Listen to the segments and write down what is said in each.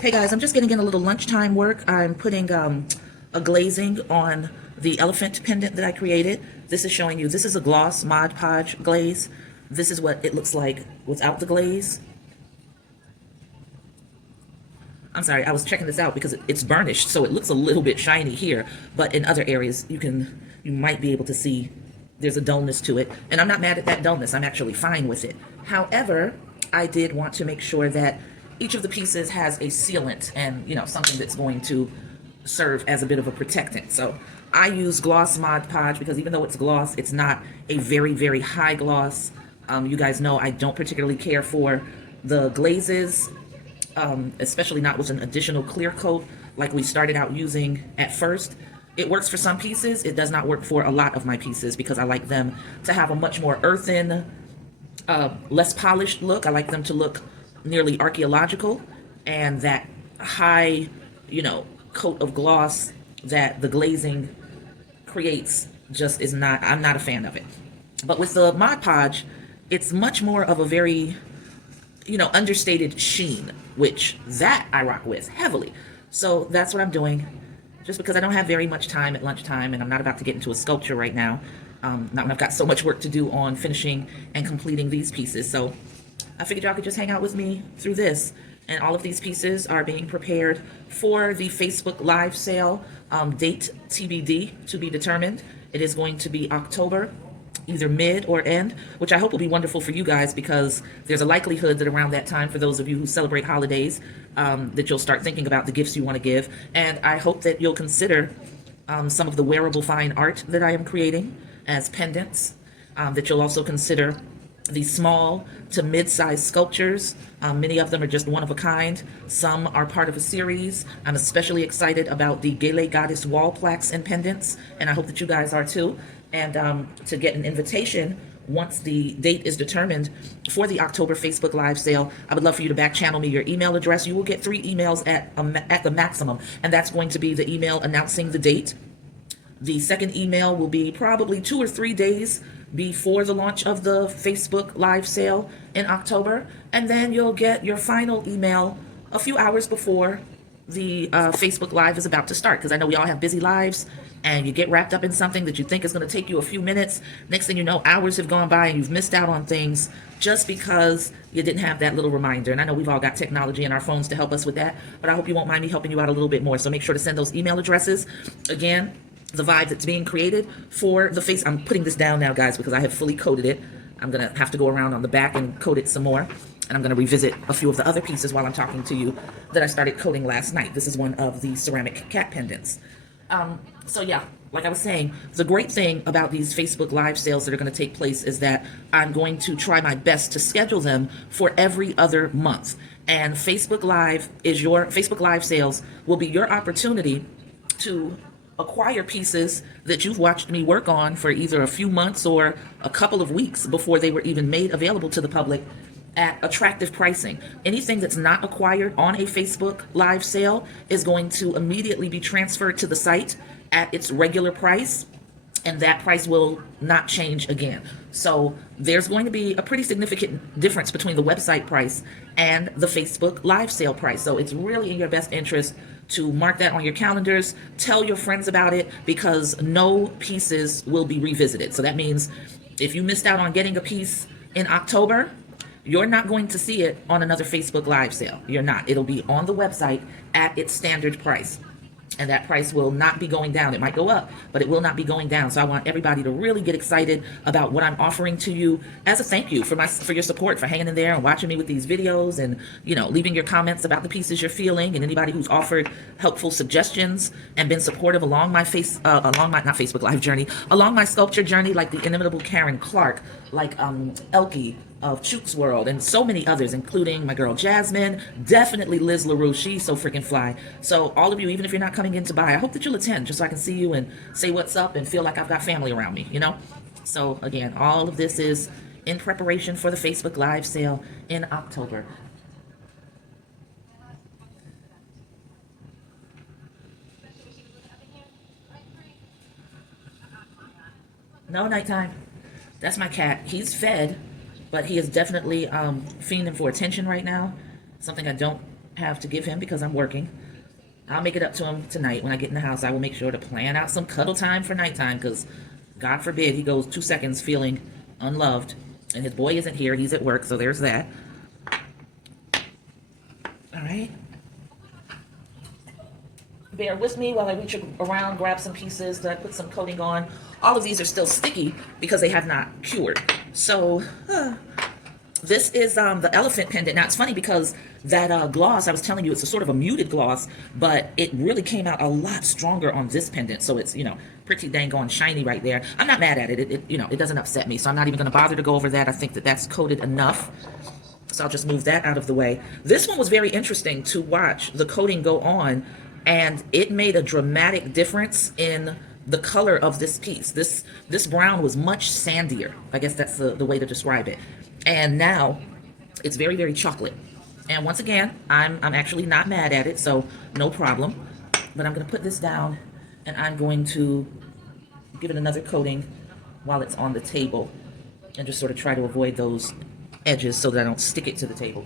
Hey guys, I'm just getting in a little lunchtime work. I'm putting a glazing on the elephant pendant that I created. This is showing you, this is a gloss Mod Podge glaze. This is what it looks like without the glaze. I'm sorry, I was checking this out because it's burnished, so it looks a little bit shiny here, but in other areas you might be able to see there's a dullness to it. And I'm not mad at that dullness, I'm actually fine with it. However, I did want to make sure that each of the pieces has a sealant and, you know, something that's going to serve as a bit of a protectant. So I use gloss Mod Podge because even though it's gloss, it's not a very, very high gloss. You guys know I don't particularly care for the glazes, especially not with an additional clear coat like we started out using at first. It works for some pieces. It does not work for a lot of my pieces because I like them to have a much more earthen, less polished look. I like them to look nearly archaeological, and that high, you know, coat of gloss that the glazing creates just is not, I'm not a fan of it. But with the Mod Podge, it's much more of a very, you know, understated sheen, which that I rock with heavily. So that's what I'm doing, just because I don't have very much time at lunchtime and I'm not about to get into a sculpture right now. Not when I've got so much work to do on finishing and completing these pieces. So I figured y'all could just hang out with me through this. And all of these pieces are being prepared for the Facebook Live sale. Date TBD, to be determined. It is going to be October, either mid or end, which I hope will be wonderful for you guys because there's a likelihood that around that time, for those of you who celebrate holidays, that you'll start thinking about the gifts you want to give. And I hope that you'll consider some of the wearable fine art that I am creating as pendants, that you'll also consider these small to mid-sized sculptures. Many of them are just one of a kind. Some are part of a series. I'm especially excited about the Gele Goddess wall plaques and pendants, and I hope that you guys are too. And to get an invitation once the date is determined for the October Facebook Live sale, I would love for you to back channel me your email address. You will get 3 emails at the maximum, and that's going to be the email announcing the date. The second email will be probably 2 or 3 days before the launch of the Facebook Live sale in October. And then you'll get your final email a few hours before the Facebook Live is about to start. Because I know we all have busy lives and you get wrapped up in something that you think is going to take you a few minutes. Next thing you know, hours have gone by and you've missed out on things just because you didn't have that little reminder. And I know we've all got technology in our phones to help us with that, but I hope you won't mind me helping you out a little bit more. So make sure to send those email addresses. Again, the vibe that's being created for the face. I'm putting this down now, guys, because I have fully coated it. I'm going to have to go around on the back and coat it some more. And I'm going to revisit a few of the other pieces while I'm talking to you that I started coating last night. This is one of the ceramic cat pendants. So yeah, like I was saying, the great thing about these Facebook Live sales that are going to take place is that I'm going to try my best to schedule them for every other month. And Facebook Live sales will be your opportunity to acquire pieces that you've watched me work on for either a few months or a couple of weeks before they were even made available to the public at attractive pricing. Anything that's not acquired on a Facebook Live sale is going to immediately be transferred to the site at its regular price, and that price will not change again. So there's going to be a pretty significant difference between the website price and the Facebook Live sale price. So it's really in your best interest to mark that on your calendars, tell your friends about it, because no pieces will be revisited. So that means if you missed out on getting a piece in October, you're not going to see it on another Facebook Live sale. You're not. It'll be on the website at its standard price. And that price will not be going down. It might go up, but it will not be going down. So I want everybody to really get excited about what I'm offering to you as a thank you for your support, for hanging in there and watching me with these videos, and, you know, leaving your comments about the pieces you're feeling, and anybody who's offered helpful suggestions and been supportive along my not Facebook Live journey, along my sculpture journey, like the inimitable Karen Clark, like Elke of Chook's World, and so many others, including my girl Jasmine, definitely Liz LaRue. She's so freaking fly. So all of you, even if you're not coming in to buy, I hope that you'll attend just so I can see you and say what's up and feel like I've got family around me, you know? So again, all of this is in preparation for the Facebook Live sale in October. No nighttime. That's my cat. He's fed, but he is definitely fiending for attention right now. Something I don't have to give him because I'm working. I'll make it up to him tonight when I get in the house. I will make sure to plan out some cuddle time for nighttime because God forbid he goes 2 seconds feeling unloved. And his boy isn't here. He's at work, so there's that. All right. Bear with me while I reach around, grab some pieces that I put some coating on. All of these are still sticky because they have not cured. So this is the elephant pendant. Now it's funny because that gloss, I was telling you, it's a sort of a muted gloss, but it really came out a lot stronger on this pendant. So it's, pretty dang on shiny right there. I'm not mad at it. It doesn't upset me. So I'm not even going to bother to go over that. I think that that's coated enough. So I'll just move that out of the way. This one was very interesting to watch the coating go on, and it made a dramatic difference in the color of this piece. This brown was much sandier. I guess that's the way to describe it. And now it's very, very chocolate. And once again, I'm actually not mad at it, so no problem. But I'm going to put this down, and I'm going to give it another coating while it's on the table, and just sort of try to avoid those edges so that I don't stick it to the table.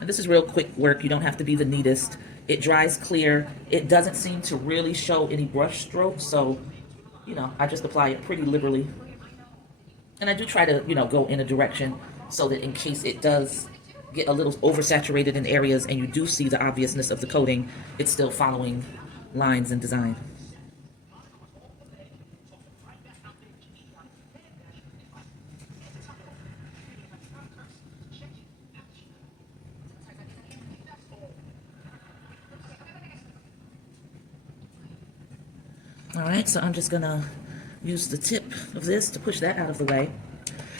And this is real quick work. You don't have to be the neatest. It dries clear. It doesn't seem to really show any brush strokes, so I just apply it pretty liberally. And I do try to go in a direction so that in case it does get a little oversaturated in areas and you do see the obviousness of the coating, it's still following lines and design. All right, so I'm just gonna use the tip of this to push that out of the way.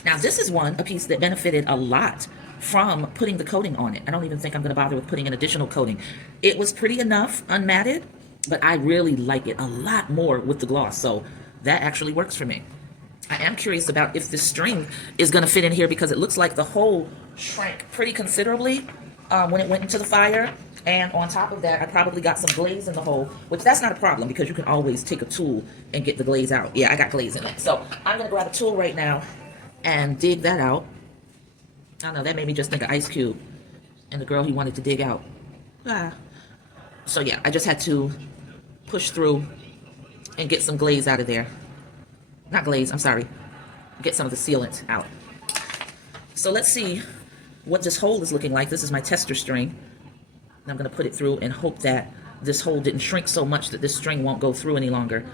Now this is a piece that benefited a lot from putting the coating on it. I don't even think I'm gonna bother with putting an additional coating. It was pretty enough unmatted, but I really like it a lot more with the gloss, so that actually works for me. I am curious about if this string is gonna fit in here because it looks like the hole shrank pretty considerably when it went into the fire. And on top of that, I probably got some glaze in the hole, which that's not a problem because you can always take a tool and get the glaze out. Yeah, I got glaze in it. So I'm gonna grab a tool right now and dig that out. I don't know, that made me just think of Ice Cube and the girl he wanted to dig out. So yeah, I just had to push through and get some glaze out of there. Not glaze, I'm sorry. Get some of the sealant out. So let's see what this hole is looking like. This is my tester string. I'm going to put it through and hope that this hole didn't shrink so much that this string won't go through any longer.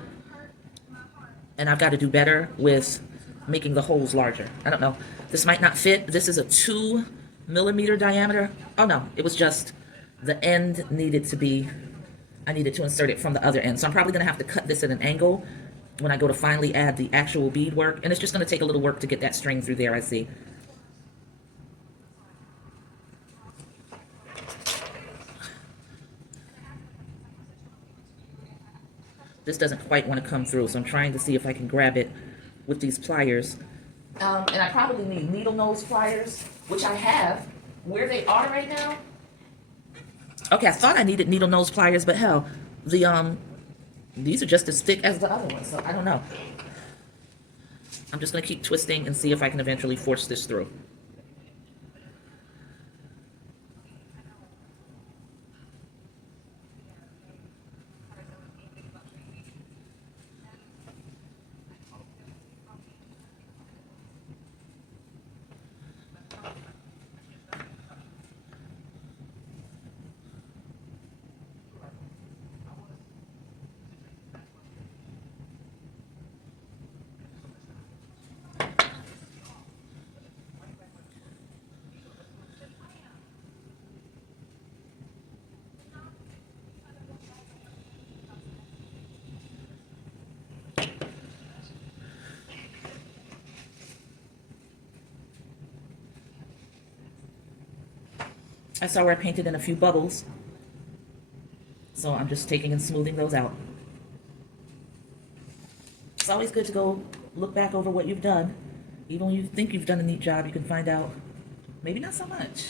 And I've got to do better with making the holes larger. I don't know. This might not fit. This is a 2mm diameter. Oh no, it was just the end needed to be, I needed to insert it from the other end. So I'm probably going to have to cut this at an angle when I go to finally add the actual bead work. And it's just going to take a little work to get that string through there, I see. This doesn't quite want to come through, so I'm trying to see if I can grab it with these pliers. And I probably need needle nose pliers, which I have. Where they are right now. Okay, I thought I needed needle nose pliers, but hell, these are just as thick as the other ones, so I don't know. I'm just going to keep twisting and see if I can eventually force this through. I saw where I painted in a few bubbles, so I'm just taking and smoothing those out. It's always good to go look back over what you've done. Even when you think you've done a neat job, you can find out maybe not so much.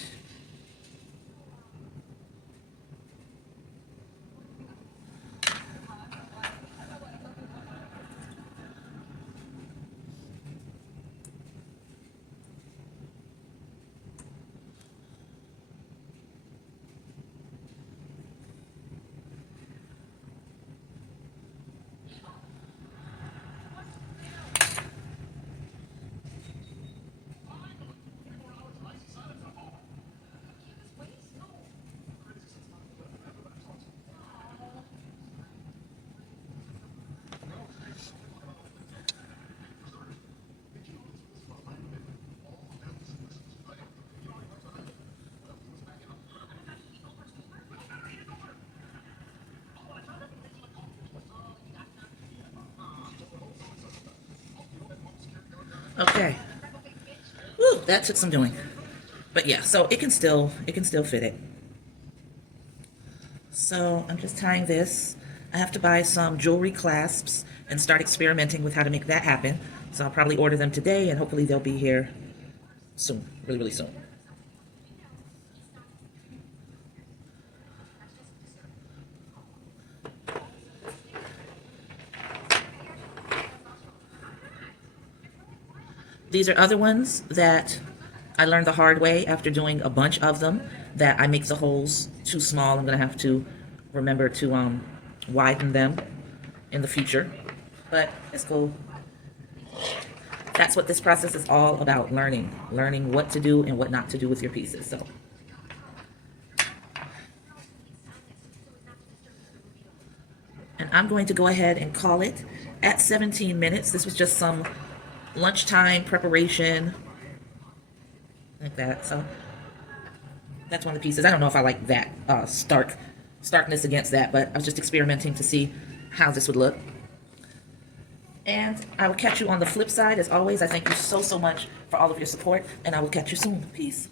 Okay. Woo, that took some doing. But yeah, so it can still fit it. So I'm just tying this. I have to buy some jewelry clasps and start experimenting with how to make that happen. So I'll probably order them today and hopefully they'll be here soon, really, really soon. These are other ones that I learned the hard way after doing a bunch of them, that I make the holes too small. I'm gonna have to remember to widen them in the future, but it's cool. That's what this process is all about, learning what to do and what not to do with your pieces. So and I'm going to go ahead and call it at 17 minutes. This was just some lunchtime preparation like that. So that's one of the pieces. I don't know if I like that starkness against that, but I was just experimenting to see how this would look. And I will catch you on the flip side. As always, I thank you so, so much for all of your support, and I will catch you soon. Peace.